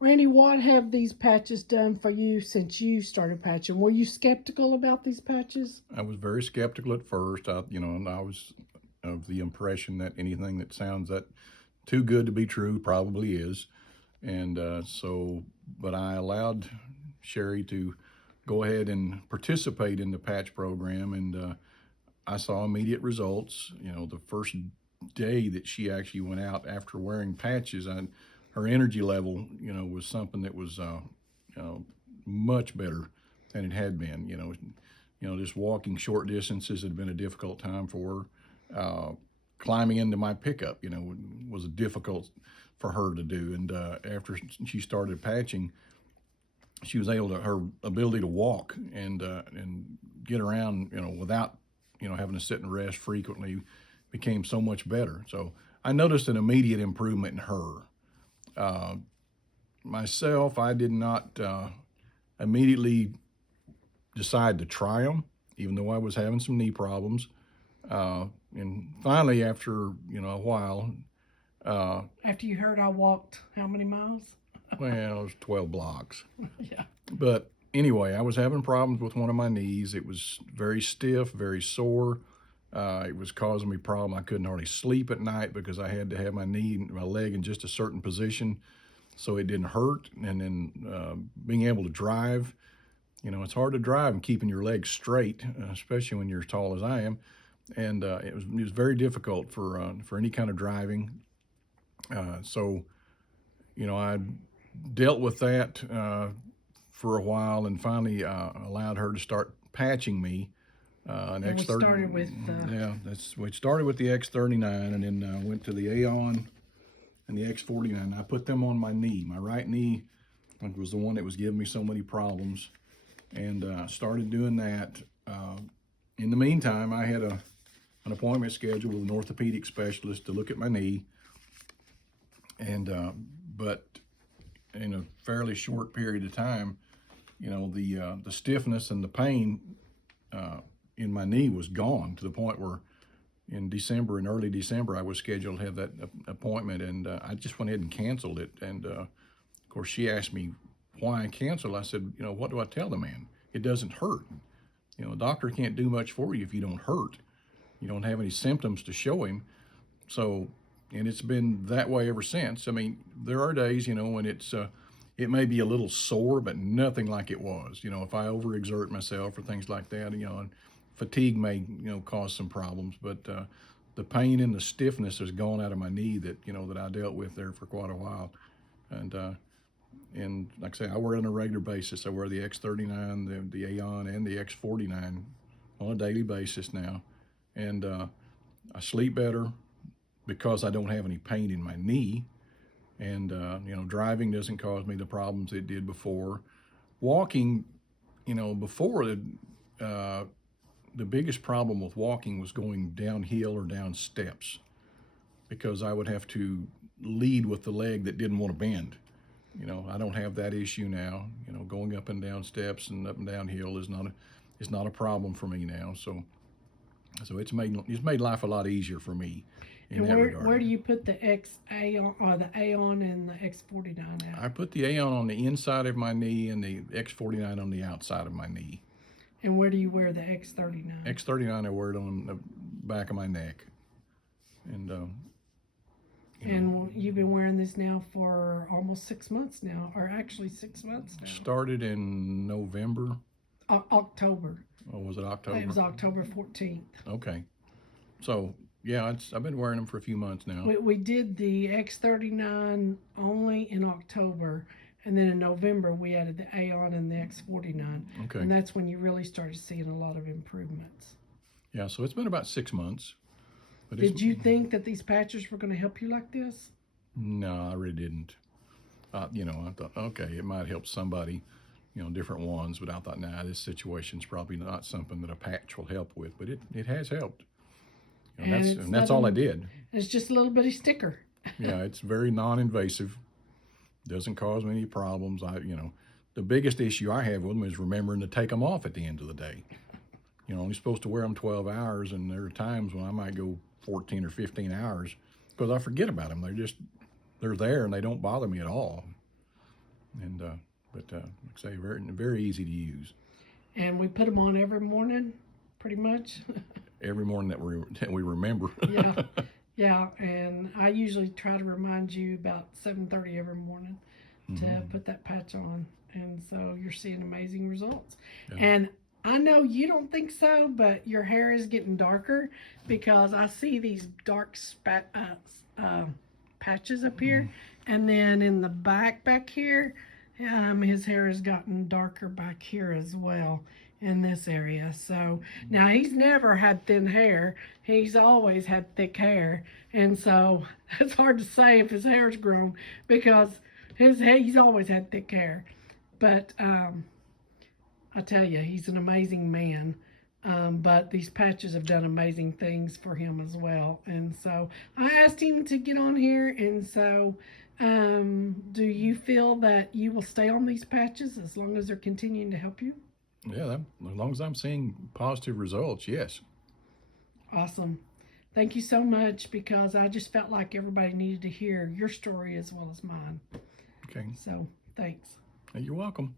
Randy, what have these patches done for you since you started patching? Were you skeptical about these patches? I was very skeptical at first. And I was of the impression that anything that sounds that too good to be true probably is. And but I allowed Sherry to go ahead and participate in the patch program, and I saw immediate results. The first day that she actually went out after wearing patches, her energy level, was something that was, you know, much better than it had been. Just walking short distances had been a difficult time for her. Climbing into my pickup, was difficult for her to do. And after she started patching, she was able to her ability to walk and get around, without having to sit and rest frequently, became so much better. So I noticed an immediate improvement in her. Uh, Myself, I did not immediately decide to try them, even though I was having some knee problems. And finally, after a while, uh, After you heard I walked how many miles? well, it was 12 blocks. Yeah. But anyway, I was having problems with one of my knees. It was very stiff, very sore. It was causing me problem. I couldn't hardly sleep at night because I had to have my leg in just a certain position so it didn't hurt. And then being able to drive, it's hard to drive and keeping your legs straight, especially when you're as tall as I am. And it was very difficult for any kind of driving. So I dealt with that for a while, and finally allowed her to start patching me. An And we X30. started with Yeah, we started with the X39, and then went to the Aeon and the X49. I put them on my knee. My right knee, I think, was the one that was giving me so many problems, and started doing that. In the meantime, I had an appointment scheduled with an orthopedic specialist to look at my knee, and but in a fairly short period of time, the stiffness and the pain in my knee was gone, to the point where in early December, I was scheduled to have that appointment, and I just went ahead and canceled it. And of course, she asked me why I canceled. I said, what do I tell the man? It doesn't hurt. A doctor can't do much for you if you don't hurt. You don't have any symptoms to show him. So, and it's been that way ever since. I mean, there are days, when it may be a little sore, but nothing like it was. If I overexert myself or things like that, and fatigue may, cause some problems. But the pain and the stiffness has gone out of my knee that I dealt with there for quite a while. And like I say, I wear it on a regular basis. I wear the X39, the Aeon, and the X49 on a daily basis now. And I sleep better because I don't have any pain in my knee. And driving doesn't cause me the problems it did before. Walking, before the biggest problem with walking was going downhill or down steps, because I would have to lead with the leg that didn't want to bend. I don't have that issue now. Going up and down steps and up and down hill is not a problem for me now. So it's made life a lot easier for me in and that where regard. where do you put the X Aeon or the Aeon and the X49 I at? put the Aeon on the inside of my knee and the X49 on the outside of my knee. And where do you wear the X39? X39, I wear it on the back of my neck. And And you've been wearing this now for almost 6 months now, or actually 6 months now. started in November. October. Or was it It October? was October 14th. Okay. So yeah, I've been wearing them for a few months now. We did the X39 only in October, and then in November we added the Aeon and the X49. Okay. And that's when you really started seeing a lot of improvements. Yeah, so it's been about 6 months. But Did you think that these patches were going to help you like this? No, I really didn't. I thought, okay, it might help somebody, different ones, but I thought, nah, this situation's probably not something that a patch will help with, but it has helped. And that's all I did. It's just a little bitty sticker. Yeah, it's very non-invasive. Doesn't cause me any problems. The biggest issue I have with them is remembering to take them off at the end of the day. Only supposed to wear them 12 hours, and there are times when I might go 14 or 15 hours because I forget about them. They're there and they don't bother me at all. And like I say, very easy to use. And we put them on every morning, pretty much. Every morning that we remember. Yeah, yeah. And I usually try to remind you about 7:30 every morning to put that patch on. And so you're seeing amazing results. Yeah. And I know you don't think so, but your hair is getting darker because I see these dark patches up here. And then in the back here, his hair has gotten darker back here as well in this area. So now he's never had thin hair. He's always had thick hair. And so it's hard to say if his hair's grown because he's always had thick hair. But I tell you, he's an amazing man. But these patches have done amazing things for him as well. And so I asked him to get on here. And so do you feel that you will stay on these patches as long as they're continuing to help you? Yeah, as long as I'm seeing positive results, yes. Awesome. Thank you so much because I just felt like everybody needed to hear your story as well as mine. Okay. So thanks. You're welcome.